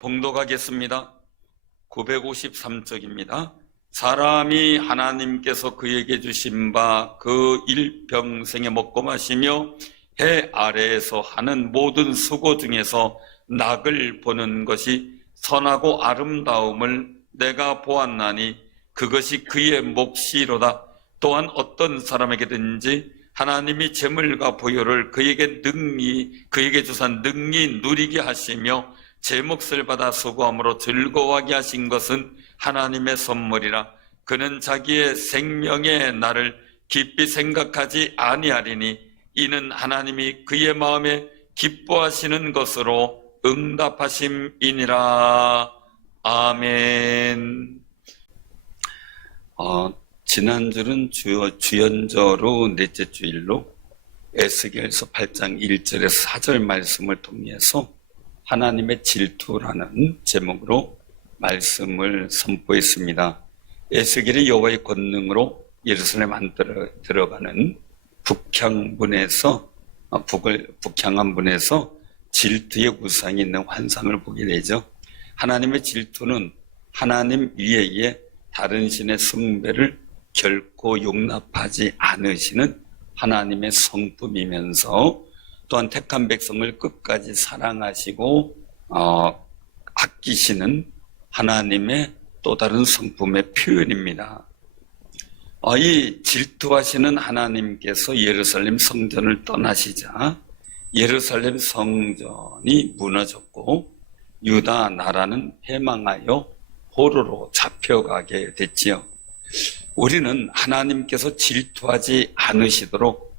봉독하겠습니다. 953쪽입니다. 사람이 하나님께서 그에게 주신 바 그 일평생에 먹고 마시며 해 아래에서 하는 모든 수고 중에서 낙을 보는 것이 선하고 아름다움을 내가 보았나니 그것이 그의 몫이로다. 또한 어떤 사람에게든지 하나님이 재물과 부여를 그에게 주사 능히 누리게 하시며 제 몫을 받아 수고함으로 즐거워하게 하신 것은 하나님의 선물이라. 그는 자기의 생명의 날을 깊이 생각하지 아니하리니 이는 하나님이 그의 마음에 기뻐하시는 것으로 응답하심이니라. 아멘. 지난주는 주연저로 넷째 주일로 에스겔서 8장 1절에서 4절 말씀을 통해서 하나님의 질투라는 제목으로 말씀을 선포했습니다. 에스겔이 여호와의 권능으로 예루살렘 안 들어가는 북향문에서 질투의 우상이 있는 환상을 보게 되죠. 하나님의 질투는 하나님 위에 다른 신의 숭배를 결코 용납하지 않으시는 하나님의 성품이면서 또한 택한 백성을 끝까지 사랑하시고 아끼시는 하나님의 또 다른 성품의 표현입니다. 이 질투하시는 하나님께서 예루살렘 성전을 떠나시자 예루살렘 성전이 무너졌고 유다 나라는 패망하여 포로로 잡혀가게 됐지요. 우리는 하나님께서 질투하지 않으시도록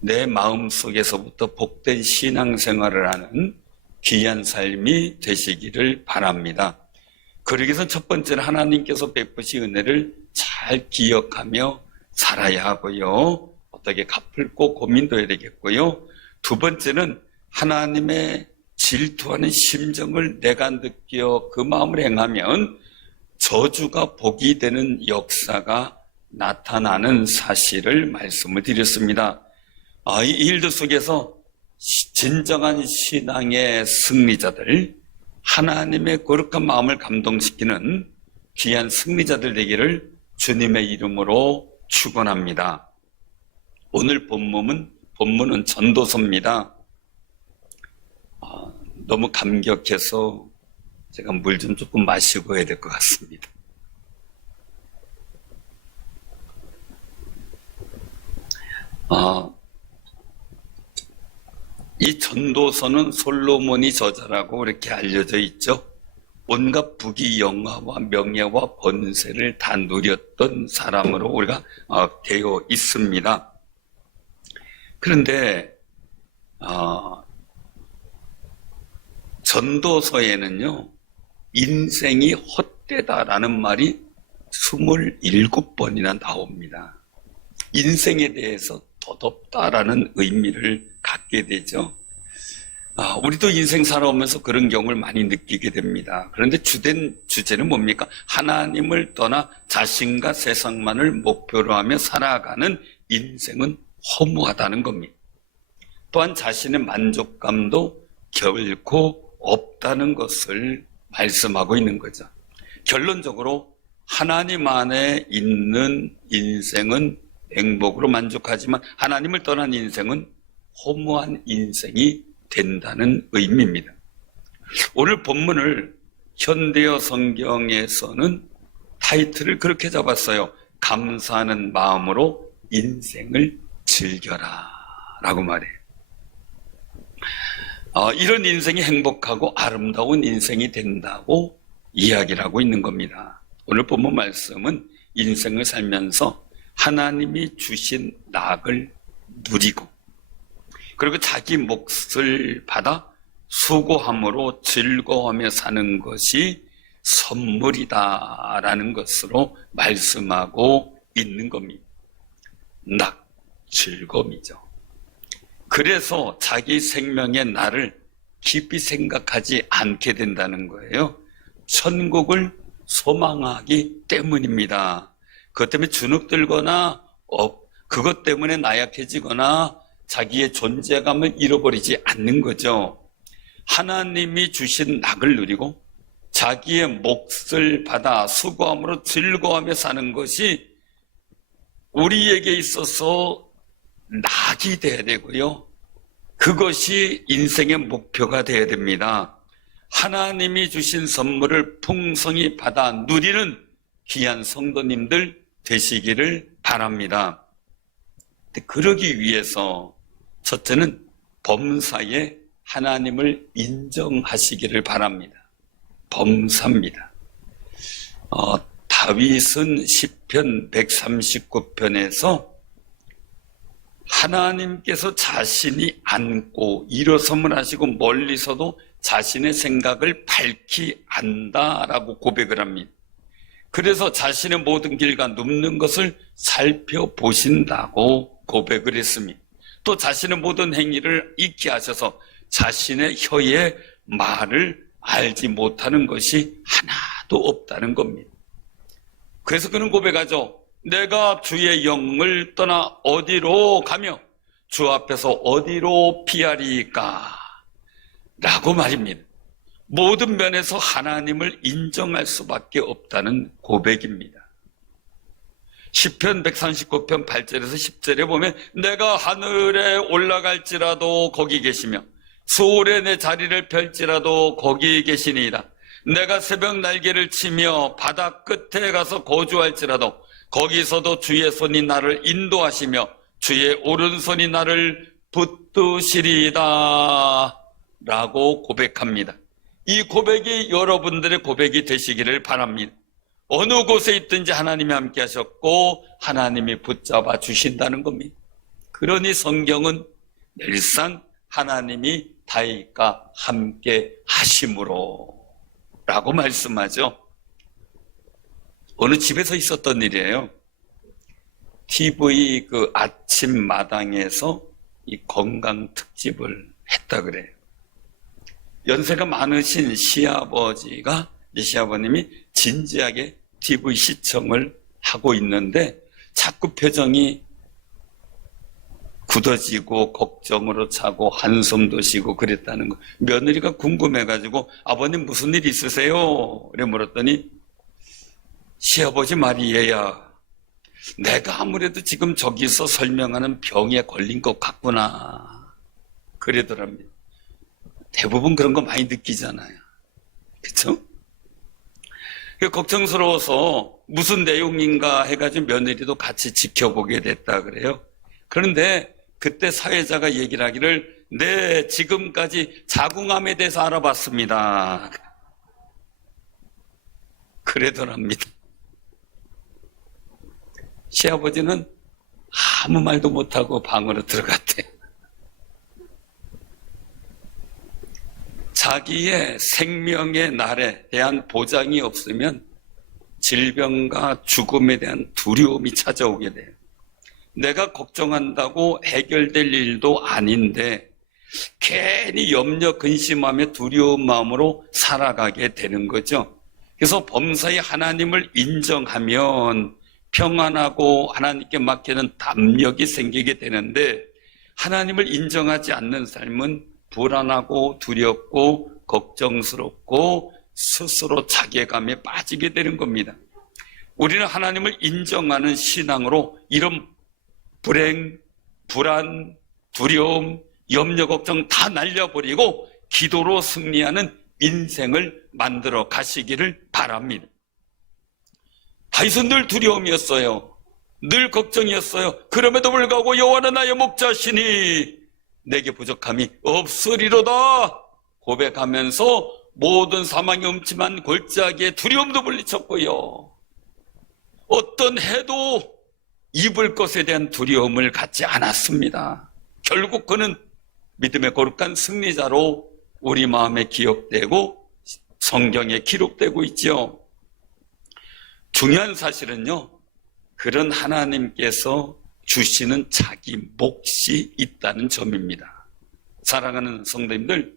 내 마음속에서부터 복된 신앙생활을 하는 귀한 삶이 되시기를 바랍니다. 그러기 위해서 첫 번째는 하나님께서 베푸신 은혜를 잘 기억하며 살아야 하고요. 어떻게 갚을 꼭 고민도 해야 되겠고요. 두 번째는 하나님의 질투하는 심정을 내가 느껴 그 마음을 행하면 저주가 복이 되는 역사가 나타나는 사실을 말씀을 드렸습니다. 이 일들 속에서 진정한 신앙의 승리자들, 하나님의 거룩한 마음을 감동시키는 귀한 승리자들 되기를 주님의 이름으로 축원합니다. 오늘 본문은 전도서입니다. 너무 감격해서 제가 물 좀 조금 마시고 해야 될 것 같습니다. 이 전도서는 솔로몬이 저자라고 이렇게 알려져 있죠. 온갖 부귀 영화와 명예와 번세를 다 누렸던 사람으로 우리가 되어 있습니다. 그런데 전도서에는요, 인생이 헛되다라는 말이 27번이나 나옵니다. 인생에 대해서 더덥다라는 의미를 갖게 되죠. 우리도 인생 살아오면서 그런 경험을 많이 느끼게 됩니다. 그런데 주된 주제는 뭡니까? 하나님을 떠나 자신과 세상만을 목표로 하며 살아가는 인생은 허무하다는 겁니다. 또한 자신의 만족감도 결코 없다는 것을 말씀하고 있는 거죠. 결론적으로 하나님 안에 있는 인생은 행복으로 만족하지만 하나님을 떠난 인생은 허무한 인생이 된다는 의미입니다. 오늘 본문을 현대어 성경에서는 타이틀을 그렇게 잡았어요. 감사하는 마음으로 인생을 즐겨라 라고 말해요. 이런 인생이 행복하고 아름다운 인생이 된다고 이야기를 하고 있는 겁니다. 오늘 본문 말씀은 인생을 살면서 하나님이 주신 낙을 누리고 그리고 자기 몫을 받아 수고함으로 즐거워하며 사는 것이 선물이다라는 것으로 말씀하고 있는 겁니다. 낙, 즐거움이죠. 그래서 자기 생명의 날을 깊이 생각하지 않게 된다는 거예요. 천국을 소망하기 때문입니다. 그것 때문에 주눅들거나 그것 때문에 나약해지거나 자기의 존재감을 잃어버리지 않는 거죠. 하나님이 주신 낙을 누리고 자기의 몫을 받아 수고함으로 즐거워하며 사는 것이 우리에게 있어서 낙이 돼야 되고요. 그것이 인생의 목표가 돼야 됩니다. 하나님이 주신 선물을 풍성히 받아 누리는 귀한 성도님들 되시기를 바랍니다. 그러기 위해서 첫째는 범사에 하나님을 인정하시기를 바랍니다. 범사입니다. 다윗은 시편 139편에서 하나님께서 자신이 안고 일어섬을 하시고 멀리서도 자신의 생각을 밝히 안다라고 고백을 합니다. 그래서 자신의 모든 길과 눕는 것을 살펴보신다고 고백을 했습니다. 또 자신의 모든 행위를 잊게 하셔서 자신의 혀의 말을 알지 못하는 것이 하나도 없다는 겁니다. 그래서 그는 고백하죠. 내가 주의 영을 떠나 어디로 가며 주 앞에서 어디로 피하리까? 라고 말입니다. 모든 면에서 하나님을 인정할 수밖에 없다는 고백입니다. 시편 139편 8절에서 10절에 보면 내가 하늘에 올라갈지라도 거기 계시며 수월에 내 자리를 펼지라도 거기 계시니이다. 내가 새벽 날개를 치며 바다 끝에 가서 거주할지라도 거기서도 주의 손이 나를 인도하시며 주의 오른손이 나를 붙드시리이다 라고 고백합니다. 이 고백이 여러분들의 고백이 되시기를 바랍니다. 어느 곳에 있든지 하나님이 함께 하셨고 하나님이 붙잡아 주신다는 겁니다. 그러니 성경은 늘상 하나님이 다윗과 함께 하심으로 라고 말씀하죠. 어느 집에서 있었던 일이에요. TV 그 아침마당에서 이 건강 특집을 했다 그래요. 연세가 많으신 시아버지가, 시아버님이 진지하게 TV 시청을 하고 있는데 자꾸 표정이 굳어지고 걱정으로 차고 한숨도 쉬고 그랬다는 거. 며느리가 궁금해가지고 아버님 무슨 일 있으세요? 이래 물었더니 시아버지 말이 얘야, 내가 아무래도 지금 저기서 설명하는 병에 걸린 것 같구나 그러더랍니다. 대부분 그런 거 많이 느끼잖아요. 그렇죠? 걱정스러워서 무슨 내용인가 해가지고 며느리도 같이 지켜보게 됐다 그래요. 그런데 그때 사회자가 얘기를 하기를 네, 지금까지 자궁암에 대해서 알아봤습니다. 그러더랍니다. 시아버지는 아무 말도 못하고 방으로 들어갔대. 자기의 생명의 날에 대한 보장이 없으면 질병과 죽음에 대한 두려움이 찾아오게 돼요. 내가 걱정한다고 해결될 일도 아닌데 괜히 염려, 근심하며 두려운 마음으로 살아가게 되는 거죠. 그래서 범사에 하나님을 인정하면 평안하고 하나님께 맡기는 담력이 생기게 되는데 하나님을 인정하지 않는 삶은 불안하고 두렵고 걱정스럽고 스스로 자괴감에 빠지게 되는 겁니다. 우리는 하나님을 인정하는 신앙으로 이런 불행, 불안, 두려움, 염려, 걱정 다 날려버리고 기도로 승리하는 인생을 만들어 가시기를 바랍니다. 다윗은 늘 두려움이었어요. 늘 걱정이었어요. 그럼에도 불구하고 여호와는 나의 목자시니 내게 부족함이 없으리로다 고백하면서 모든 사망의 음침한 골짜기에 두려움도 물리쳤고요. 어떤 해도 입을 것에 대한 두려움을 갖지 않았습니다. 결국 그는 믿음의 거룩한 승리자로 우리 마음에 기억되고 성경에 기록되고 있죠. 중요한 사실은요, 그런 하나님께서 주시는 자기 몫이 있다는 점입니다. 사랑하는 성도님들,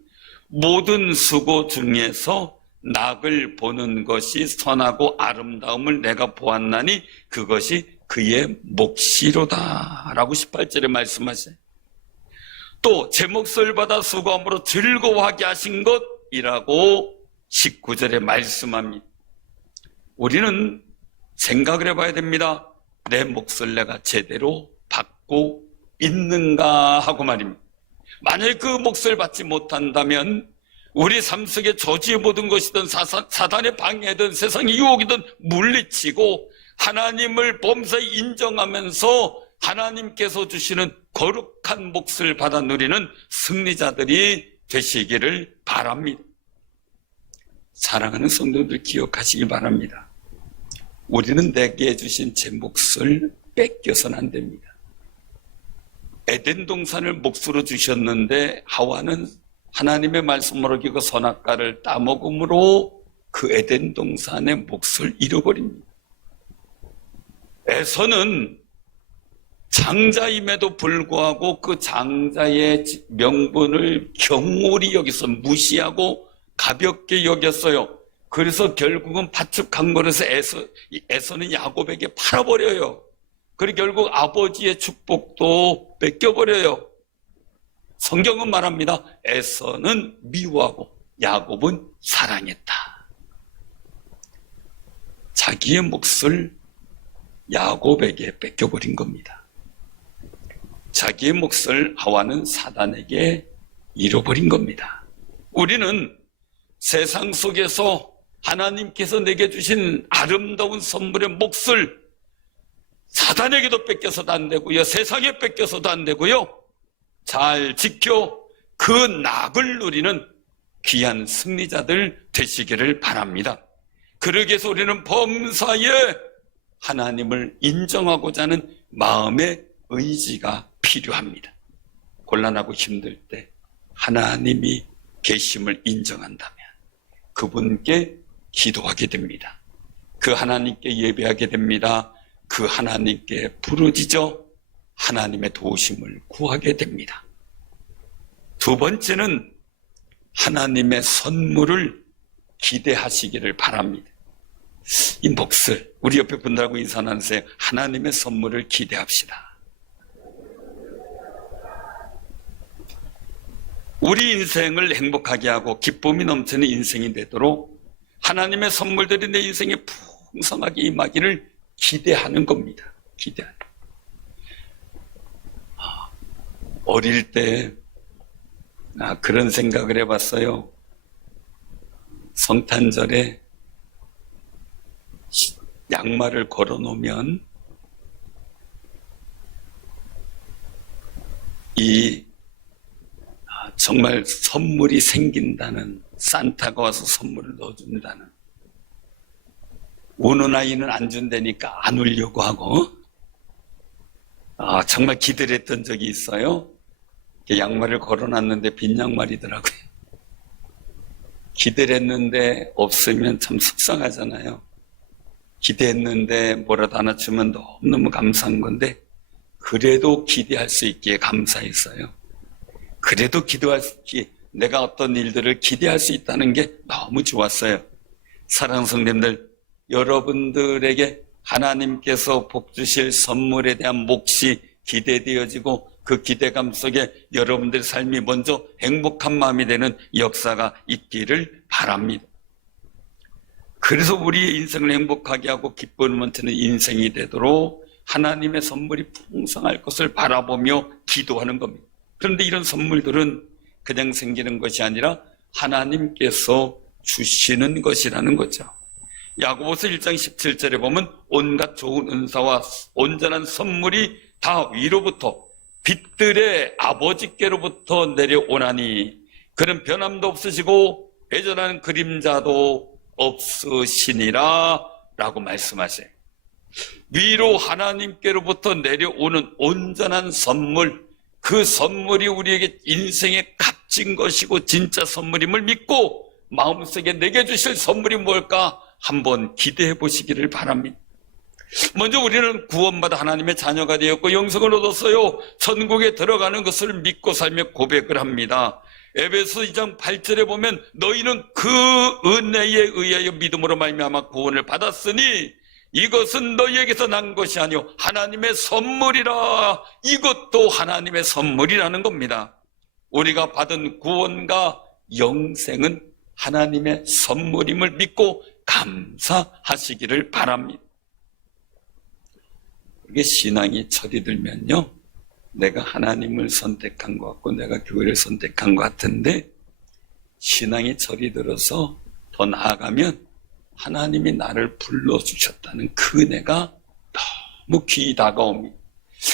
모든 수고 중에서 낙을 보는 것이 선하고 아름다움을 내가 보았나니 그것이 그의 몫이로다 라고 18절에 말씀하세요. 또 제 몫을 받아 수고함으로 즐거워하게 하신 것이라고 19절에 말씀합니다. 우리는 생각을 해봐야 됩니다. 내 몫을 내가 제대로 받고 있는가 하고 말입니다. 만약에 그 몫을 받지 못한다면 우리 삶 속에 저주의 모든 것이든 사단의 방해든 세상의 유혹이든 물리치고 하나님을 범사에 인정하면서 하나님께서 주시는 거룩한 몫을 받아 누리는 승리자들이 되시기를 바랍니다. 사랑하는 성도들 기억하시기 바랍니다. 우리는 내게 주신 제 몫을 뺏겨서는 안 됩니다. 에덴 동산을 몫으로 주셨는데 하와는 하나님의 말씀을 어기고 선악과를 따먹음으로 그 에덴 동산의 몫을 잃어버립니다. 에서는 장자임에도 불구하고 그 장자의 명분을 경홀히 여기서 무시하고 가볍게 여겼어요. 그래서 결국은 파축한 거라서 에서는 야곱에게 팔아버려요. 그리고 결국 아버지의 축복도 뺏겨버려요. 성경은 말합니다. 에서는 미워하고 야곱은 사랑했다. 자기의 몫을 야곱에게 뺏겨버린 겁니다. 자기의 몫을 하와는 사단에게 잃어버린 겁니다. 우리는 세상 속에서 하나님께서 내게 주신 아름다운 선물의 몫을 사단에게도 뺏겨서도 안 되고요, 세상에 뺏겨서도 안 되고요, 잘 지켜 그 낙을 누리는 귀한 승리자들 되시기를 바랍니다. 그러기 위해서 우리는 범사에 하나님을 인정하고자 하는 마음의 의지가 필요합니다. 곤란하고 힘들 때 하나님이 계심을 인정한다면 그분께 기도하게 됩니다. 그 하나님께 예배하게 됩니다. 그 하나님께 부르짖어 하나님의 도우심을 구하게 됩니다. 두 번째는 하나님의 선물을 기대하시기를 바랍니다. 이 몫을 우리 옆에 분들하고 인사 나누세요. 하나님의 선물을 기대합시다. 우리 인생을 행복하게 하고 기쁨이 넘치는 인생이 되도록 하나님의 선물들이 내 인생에 풍성하게 임하기를 기대하는 겁니다. 기대하는. 어릴 때 그런 생각을 해봤어요. 성탄절에 양말을 걸어놓으면 정말 선물이 생긴다는, 산타가 와서 선물을 넣어준다는, 우는 아이는 안 준다니까 안 울려고 하고 정말 기대를 했던 적이 있어요. 양말을 걸어놨는데 빈 양말이더라고요. 기대를 했는데 없으면 참 속상하잖아요. 기대했는데 뭐라도 하나 주면 너무너무 감사한 건데 그래도 기대할 수 있기에 감사했어요. 그래도 내가 어떤 일들을 기대할 수 있다는 게 너무 좋았어요. 사랑하는 성도님들, 여러분들에게 하나님께서 복 주실 선물에 대한 몫이 기대되어지고 그 기대감 속에 여러분들의 삶이 먼저 행복한 마음이 되는 역사가 있기를 바랍니다. 그래서 우리의 인생을 행복하게 하고 기쁨을 넘치는 인생이 되도록 하나님의 선물이 풍성할 것을 바라보며 기도하는 겁니다. 그런데 이런 선물들은 그냥 생기는 것이 아니라 하나님께서 주시는 것이라는 거죠. 야고보서 1장 17절에 보면 온갖 좋은 은사와 온전한 선물이 다 위로부터 빛들의 아버지께로부터 내려오나니 그는 변함도 없으시고 애절한 그림자도 없으시니라 라고 말씀하세요. 위로 하나님께로부터 내려오는 온전한 선물, 그 선물이 우리에게 인생의 값진 것이고 진짜 선물임을 믿고 마음속에 내게 주실 선물이 뭘까 한번 기대해 보시기를 바랍니다. 먼저 우리는 구원받아 하나님의 자녀가 되었고 영생을 얻었어요. 천국에 들어가는 것을 믿고 살며 고백을 합니다. 에베소 2장 8절에 보면 너희는 그 은혜에 의하여 믿음으로 말미암아 구원을 받았으니 이것은 너희에게서 난 것이 아니요 하나님의 선물이라. 이것도 하나님의 선물이라는 겁니다. 우리가 받은 구원과 영생은 하나님의 선물임을 믿고 감사하시기를 바랍니다. 이게 신앙이 철이 들면요, 내가 하나님을 선택한 것 같고 내가 교회를 선택한 것 같은데, 신앙이 철이 들어서 더 나아가면 하나님이 나를 불러주셨다는 그 은혜가 너무 귀히 다가옵니다.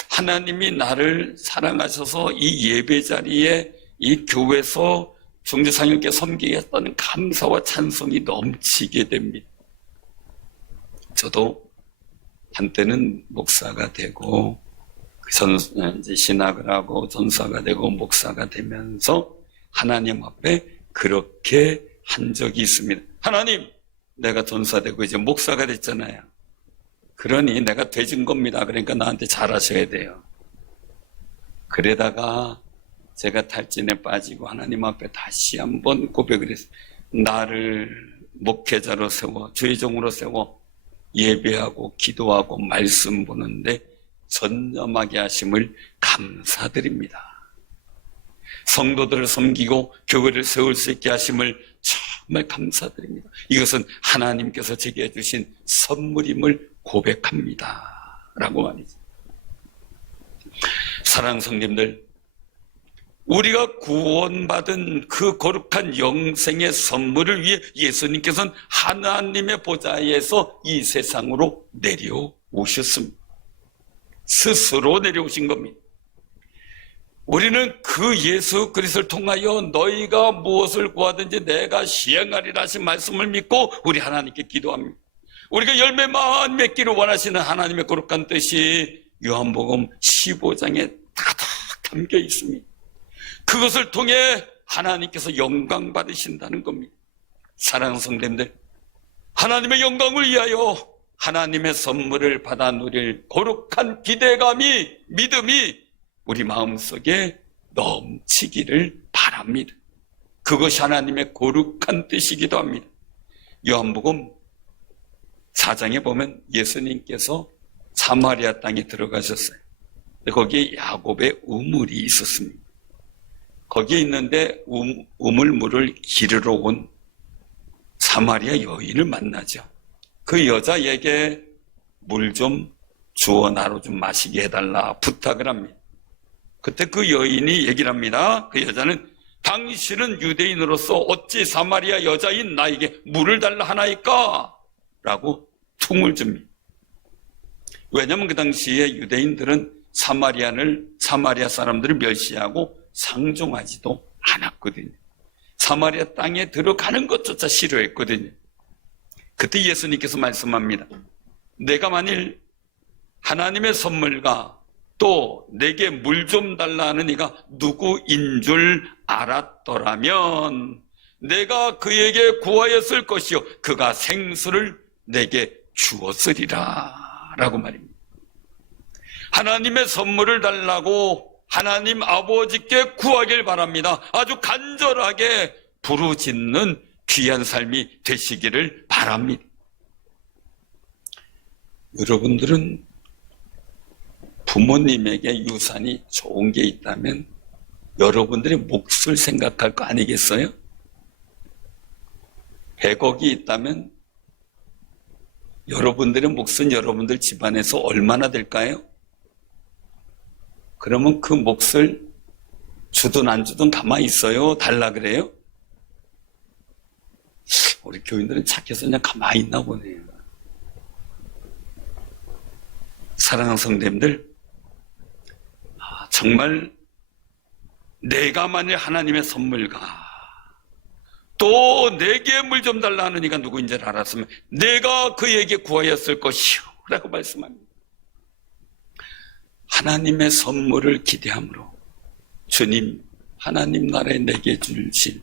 하나님이 나를 사랑하셔서 이 예배 자리에 이 교회에서 종교상인께 섬기겠다는 감사와 찬송이 넘치게 됩니다. 저도 한때는 목사가 되고 이제 신학을 하고 전사가 되고 목사가 되면서 하나님 앞에 그렇게 한 적이 있습니다. 하나님, 내가 전사되고 이제 목사가 됐잖아요. 그러니 내가 되진 겁니다. 그러니까 나한테 잘하셔야 돼요. 그러다가 제가 탈진에 빠지고 하나님 앞에 다시 한번 고백을 했어요. 나를 목회자로 세워, 주의 종으로 세워 예배하고 기도하고 말씀 보는데 전념하게 하심을 감사드립니다. 성도들을 섬기고 교회를 세울 수 있게 하심을 정말 감사드립니다. 이것은 하나님께서 제게 해주신 선물임을 고백합니다. 라고 말이죠. 사랑하는 성님들, 우리가 구원받은 그 거룩한 영생의 선물을 위해 예수님께서는 하나님의 보좌에서 이 세상으로 내려오셨습니다. 스스로 내려오신 겁니다. 우리는 그 예수 그리스도를 통하여 너희가 무엇을 구하든지 내가 시행하리라 하신 말씀을 믿고 우리 하나님께 기도합니다. 우리가 열매만 맺기를 원하시는 하나님의 거룩한 뜻이 요한복음 15장에 가득 담겨 있습니다. 그것을 통해 하나님께서 영광 받으신다는 겁니다. 사랑하는 성도님들, 하나님의 영광을 위하여 하나님의 선물을 받아 누릴 거룩한 기대감이, 믿음이 우리 마음속에 넘치기를 바랍니다. 그것이 하나님의 거룩한 뜻이기도 합니다. 요한복음 4장에 보면 예수님께서 사마리아 땅에 들어가셨어요. 거기에 야곱의 우물이 있었습니다. 거기에 있는데 우물물을 기르러 온 사마리아 여인을 만나죠. 그 여자에게 물 좀 주어 나로 좀 마시게 해달라 부탁을 합니다. 그때 그 여인이 얘기를 합니다. 그 여자는 당신은 유대인으로서 어찌 사마리아 여자인 나에게 물을 달라 하나이까? 라고 퉁을 줍니다. 왜냐하면 그 당시에 유대인들은 사마리아 사람들을 멸시하고 상종하지도 않았거든요. 사마리아 땅에 들어가는 것조차 싫어했거든요. 그때 예수님께서 말씀합니다. 내가 만일 하나님의 선물과 또 내게 물 좀 달라 하는 이가 누구인 줄 알았더라면 내가 그에게 구하였을 것이요 그가 생수를 내게 주었으리라 라고 말입니다. 하나님의 선물을 달라고 하나님 아버지께 구하길 바랍니다. 아주 간절하게 부르짖는 귀한 삶이 되시기를 바랍니다. 여러분들은 부모님에게 유산이 좋은 게 있다면 여러분들의 몫을 생각할 거 아니겠어요? 100억이 있다면 여러분들의 몫은 여러분들 집안에서 얼마나 될까요? 그러면 그 몫을 주든 안 주든 가만히 있어요? 달라 그래요? 우리 교인들은 착해서 그냥 가만히 있나 보네요. 사랑하는 성도님들, 정말 내가 만일 하나님의 선물과 또 내게 물 좀 달라 하는 이가 누구인지를 알았으면 내가 그에게 구하였을 것이요 라고 말씀합니다. 하나님의 선물을 기대함으로 주님, 하나님 나라에 내게 주실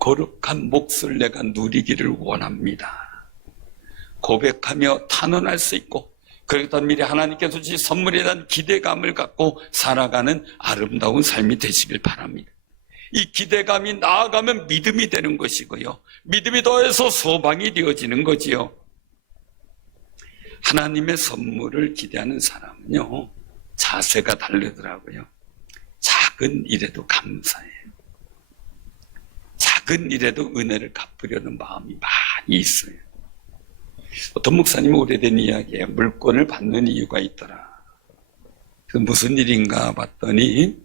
거룩한 몫을 내가 누리기를 원합니다. 고백하며 탄원할 수 있고 그러다 미리 하나님께서 주신 선물에 대한 기대감을 갖고 살아가는 아름다운 삶이 되시길 바랍니다. 이 기대감이 나아가면 믿음이 되는 것이고요. 믿음이 더해서 소망이 되어지는 거지요. 하나님의 선물을 기대하는 사람은요, 자세가 다르더라고요. 작은 일에도 감사해요. 작은 작은 일에도 은혜를 갚으려는 마음이 많이 있어요. 어떤 목사님이 오래된 이야기에 물권을 받는 이유가 있더라. 그 무슨 일인가 봤더니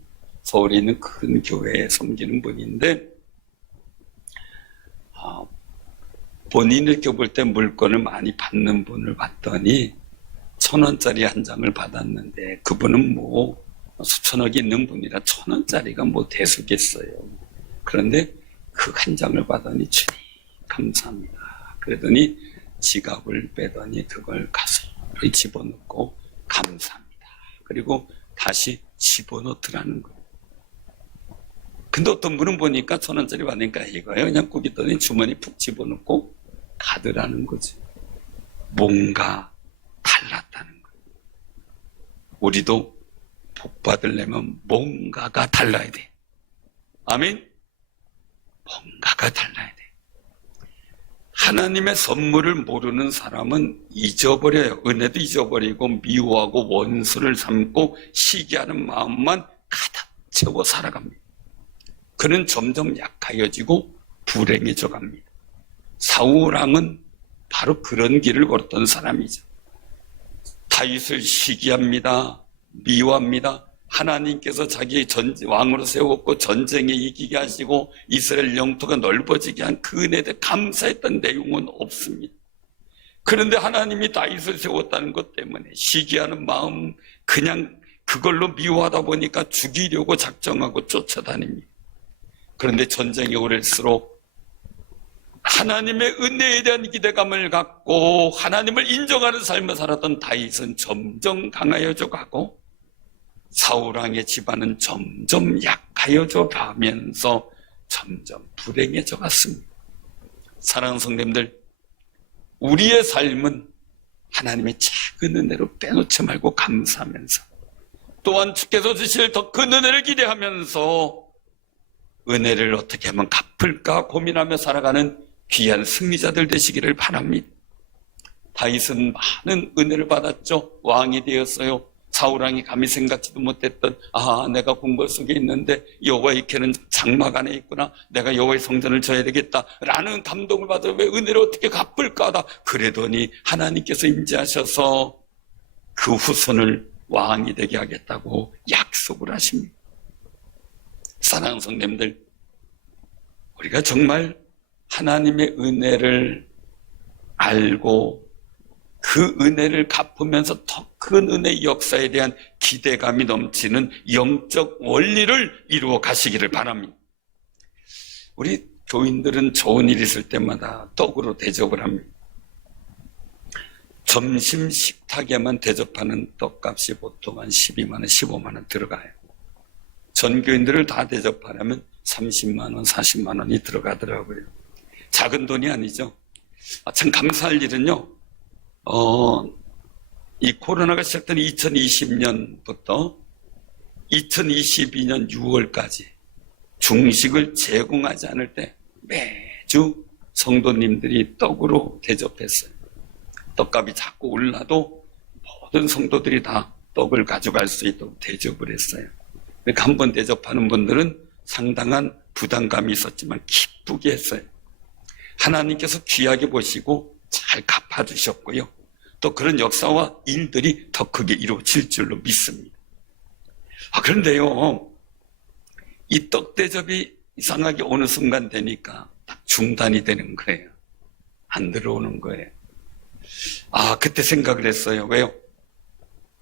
서울에 있는 큰 교회에 섬기는 분인데 본인을 이렇게 볼 때 물건을 많이 받는 분을 봤더니 1,000원짜리 한 장을 받았는데 그분은 뭐 수천억이 있는 분이라 1,000원짜리가 뭐 대수겠어요. 그런데 그 한 장을 받더니 주님 감사합니다. 그러더니 지갑을 빼더니 그걸 가슴에 집어넣고 감사합니다. 그리고 다시 집어넣더라는 거예요. 근데 어떤 분은 보니까 1,000원짜리 받으니까 이거예요. 그냥 꾸깃더니 주머니 푹 집어넣고 가더라는 거지. 뭔가 달랐다는 거예요. 우리도 복 받으려면 뭔가가 달라야 돼. 아멘? 뭔가가 달라야 돼. 하나님의 선물을 모르는 사람은 잊어버려요. 은혜도 잊어버리고 미워하고 원수를 삼고 시기하는 마음만 가득 채워 살아갑니다. 그는 점점 약하여지고 불행해져 갑니다. 사울왕은 바로 그런 길을 걸었던 사람이죠. 다윗을 시기합니다. 미워합니다. 하나님께서 자기 왕으로 세웠고 전쟁에 이기게 하시고 이스라엘 영토가 넓어지게 한 그 은혜에 대해 감사했던 내용은 없습니다. 그런데 하나님이 다윗을 세웠다는 것 때문에 시기하는 마음, 그냥 그걸로 미워하다 보니까 죽이려고 작정하고 쫓아다닙니다. 그런데 전쟁이 오를수록 하나님의 은혜에 대한 기대감을 갖고 하나님을 인정하는 삶을 살았던 다윗은 점점 강하여져 가고 사울왕의 집안은 점점 약하여져 가면서 점점 불행해져 갔습니다. 사랑하는 성도님들, 우리의 삶은 하나님의 작은 은혜로 빼놓지 말고 감사하면서 또한 주께서 주실 더 큰 은혜를 기대하면서 은혜를 어떻게 하면 갚을까 고민하며 살아가는 귀한 승리자들 되시기를 바랍니다. 다윗은 많은 은혜를 받았죠. 왕이 되었어요. 사울왕이 감히 생각지도 못했던 내가 궁궐 속에 있는데 여호와의 궤는 장막 안에 있구나. 내가 여호와의 성전을 져야 되겠다 라는 감동을 받아 왜 은혜를 어떻게 갚을까 하다 그러더니 하나님께서 임재하셔서 그 후손을 왕이 되게 하겠다고 약속을 하십니다. 사랑하는 성도님들, 우리가 정말 하나님의 은혜를 알고 그 은혜를 갚으면서 더 큰 은혜의 역사에 대한 기대감이 넘치는 영적 원리를 이루어 가시기를 바랍니다. 우리 교인들은 좋은 일 있을 때마다 떡으로 대접을 합니다. 점심 식탁에만 대접하는 떡값이 보통 한 12만 원, 15만 원 들어가요. 전교인들을 다 대접하려면 30만 원, 40만 원이 들어가더라고요. 작은 돈이 아니죠. 참 감사할 일은요. 이 코로나가 시작된 2020년부터 2022년 6월까지 중식을 제공하지 않을 때 매주 성도님들이 떡으로 대접했어요. 떡값이 자꾸 올라도 모든 성도들이 다 떡을 가져갈 수 있도록 대접을 했어요. 그러니까 한번 대접하는 분들은 상당한 부담감이 있었지만 기쁘게 했어요. 하나님께서 귀하게 보시고 잘 갚아주셨고요. 또 그런 역사와 일들이 더 크게 이루어질 줄로 믿습니다. 그런데요, 이 떡 대접이 이상하게 어느 순간 되니까 딱 중단이 되는 거예요. 안 들어오는 거예요. 그때 생각을 했어요. 왜요?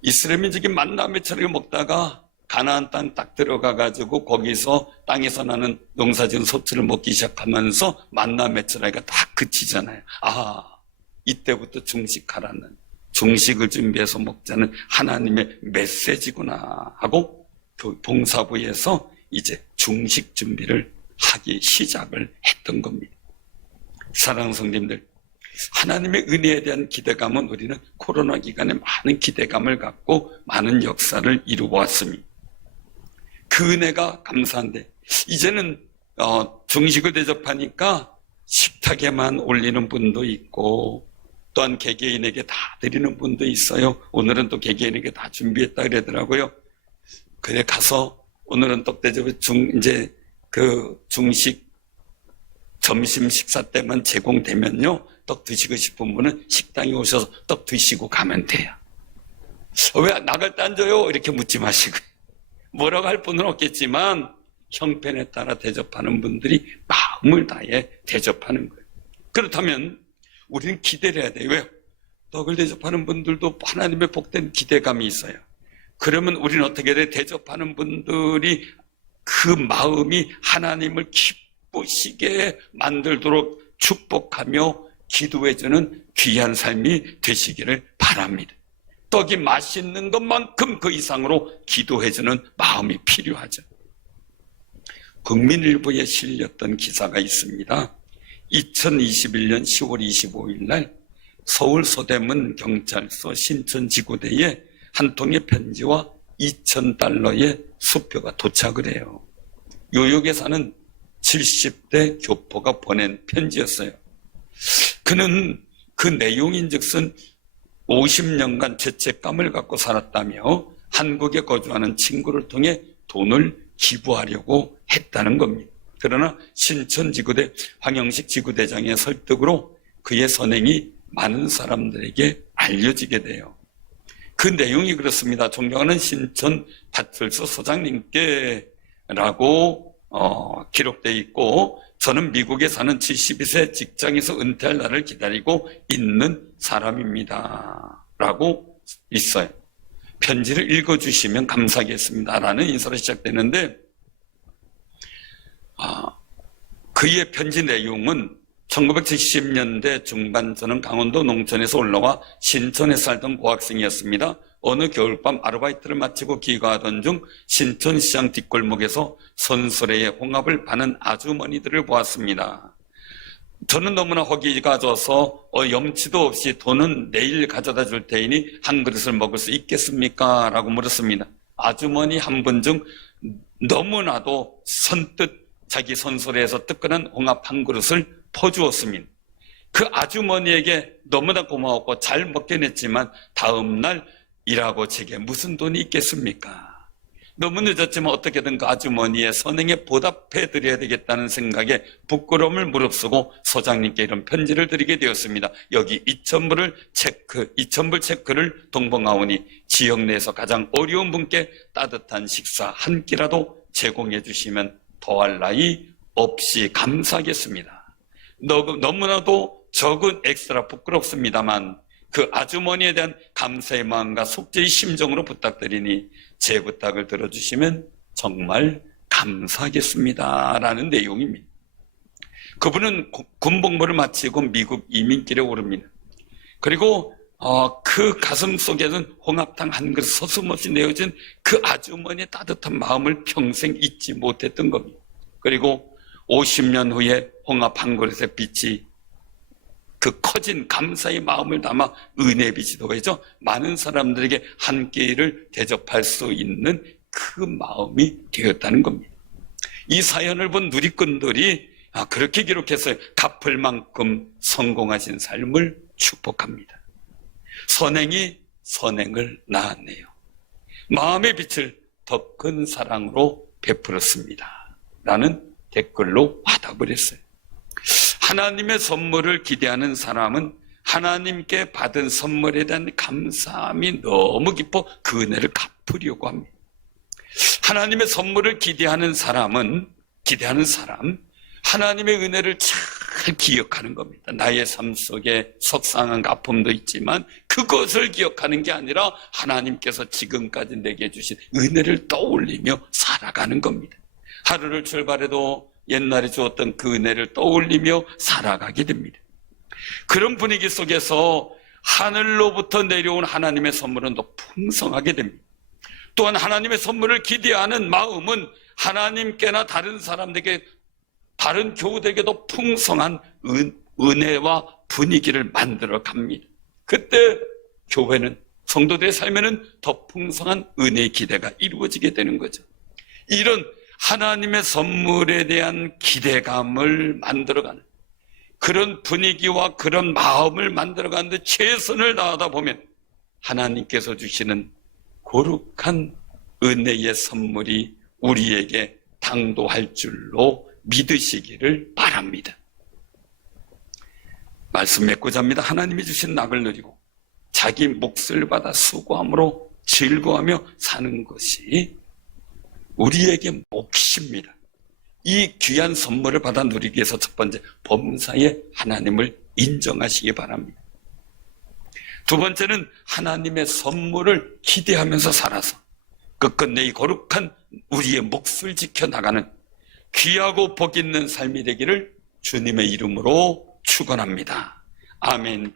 이스라엘 민족이 만나 메추라기 먹다가 가나안 땅 딱 들어가가지고 거기서 땅에서 나는 농사지은 소출을 먹기 시작하면서 만나 메추라기가 딱 그치잖아요. 이때부터 중식하라는, 중식을 준비해서 먹자는 하나님의 메시지구나 하고 봉사부에서 이제 중식 준비를 하기 시작을 했던 겁니다. 사랑하는 성도님들, 하나님의 은혜에 대한 기대감은 우리는 코로나 기간에 많은 기대감을 갖고 많은 역사를 이루어 왔습니다. 그 은혜가 감사한데 이제는 중식을 대접하니까 식탁에만 올리는 분도 있고 또한 개개인에게 다 드리는 분도 있어요. 오늘은 또 개개인에게 다 준비했다 그러더라고요. 그래 가서 오늘은 떡 대접에 이제 그 중식 점심 식사 때만 제공되면요, 떡 드시고 싶은 분은 식당에 오셔서 떡 드시고 가면 돼요. 왜 나갈 때 안 줘요? 이렇게 묻지 마시고. 뭐라고 할 분은 없겠지만 형편에 따라 대접하는 분들이 마음을 다해 대접하는 거예요. 그렇다면 우리는 기대를 해야 돼요. 왜요? 떡을 대접하는 분들도 하나님의 복된 기대감이 있어요. 그러면 우리는 어떻게 돼? 대접하는 분들이 그 마음이 하나님을 기쁘시게 만들도록 축복하며 기도해주는 귀한 삶이 되시기를 바랍니다. 떡이 맛있는 것만큼 그 이상으로 기도해주는 마음이 필요하죠. 국민일보에 실렸던 기사가 있습니다. 2021년 10월 25일 날 서울 서대문 경찰서 신천지구대에 한 통의 편지와 2,000달러의 수표가 도착을 해요. 요역에 사는 70대 교포가 보낸 편지였어요. 그는 그 내용인즉슨 50년간 죄책감을 갖고 살았다며 한국에 거주하는 친구를 통해 돈을 기부하려고 했다는 겁니다. 그러나 신천지구대 황영식 지구대장의 설득으로 그의 선행이 많은 사람들에게 알려지게 돼요. 그 내용이 그렇습니다. 존경하는 신천 파출소 소장님께라고 기록되어 있고, 저는 미국에 사는 72세 직장에서 은퇴할 날을 기다리고 있는 사람입니다 라고 있어요. 편지를 읽어주시면 감사하겠습니다 라는 인사로 시작되는데, 그의 편지 내용은 1970년대 중반 저는 강원도 농촌에서 올라와 신촌에 살던 고학생이었습니다. 어느 겨울밤 아르바이트를 마치고 귀가하던 중 신촌시장 뒷골목에서 선수레에 홍합을 파는 아주머니들을 보았습니다. 저는 너무나 허기가 져서 염치도 없이 돈은 내일 가져다 줄 테니 한 그릇을 먹을 수 있겠습니까? 라고 물었습니다. 아주머니 한 분 중 너무나도 선뜻 자기 선수레에서 뜨끈한 홍합 한 그릇을 퍼주었습니다. 그 아주머니에게 너무나 고마웠고 잘 먹긴 했지만 다음날 일하고 제게 무슨 돈이 있겠습니까? 너무 늦었지만 어떻게든 그 아주머니의 선행에 보답해 드려야 되겠다는 생각에 부끄러움을 무릅쓰고 소장님께 이런 편지를 드리게 되었습니다. 여기 2,000불 체크를 동봉하오니 지역 내에서 가장 어려운 분께 따뜻한 식사 한 끼라도 제공해 주시면 더할 나위 없이 감사하겠습니다. 너무나도 적은 엑스트라 부끄럽습니다만 그 아주머니에 대한 감사의 마음과 속죄의 심정으로 부탁드리니 제 부탁을 들어주시면 정말 감사하겠습니다 라는 내용입니다. 그분은 군복무를 마치고 미국 이민길에 오릅니다. 그리고 그 가슴 속에는 홍합탕 한 그릇 서슴없이 내어진 그 아주머니의 따뜻한 마음을 평생 잊지 못했던 겁니다. 그리고 50년 후에 홍합 한 그릇의 빛이 그 커진 감사의 마음을 담아 은혜의 빛이 더해져 많은 사람들에게 한 끼를 대접할 수 있는 그 마음이 되었다는 겁니다. 이 사연을 본 누리꾼들이 그렇게 기록했어요. 갚을 만큼 성공하신 삶을 축복합니다. 선행이 선행을 낳았네요. 마음의 빛을 더 큰 사랑으로 베풀었습니다 라는 댓글로 화답을 했어요. 하나님의 선물을 기대하는 사람은 하나님께 받은 선물에 대한 감사함이 너무 깊어 그 은혜를 갚으려고 합니다. 하나님의 선물을 기대하는 사람, 하나님의 은혜를 잘 기억하는 겁니다. 나의 삶 속에 속상한 아픔도 있지만 그것을 기억하는 게 아니라 하나님께서 지금까지 내게 주신 은혜를 떠올리며 살아가는 겁니다. 하루를 출발해도 옛날에 주었던 그 은혜를 떠올리며 살아가게 됩니다. 그런 분위기 속에서 하늘로부터 내려온 하나님의 선물은 더 풍성하게 됩니다. 또한 하나님의 선물을 기대하는 마음은 하나님께나 다른 사람들에게, 다른 교우들에게도 풍성한 은혜와 분위기를 만들어 갑니다. 그때 교회는, 성도들의 삶에는 더 풍성한 은혜의 기대가 이루어지게 되는 거죠. 이런 하나님의 선물에 대한 기대감을 만들어가는 그런 분위기와 그런 마음을 만들어가는데 최선을 다하다 보면 하나님께서 주시는 거룩한 은혜의 선물이 우리에게 당도할 줄로 믿으시기를 바랍니다. 말씀 맺고자 합니다. 하나님이 주신 낙을 누리고 자기 몫을 받아 수고함으로 즐거워하며 사는 것이 우리에게 몫입니다. 이 귀한 선물을 받아 누리기 위해서 첫 번째, 범사에 하나님을 인정하시기 바랍니다. 두 번째는 하나님의 선물을 기대하면서 살아서 끝끝내 이 거룩한 우리의 몫을 지켜나가는 귀하고 복 있는 삶이 되기를 주님의 이름으로 축원합니다. 아멘.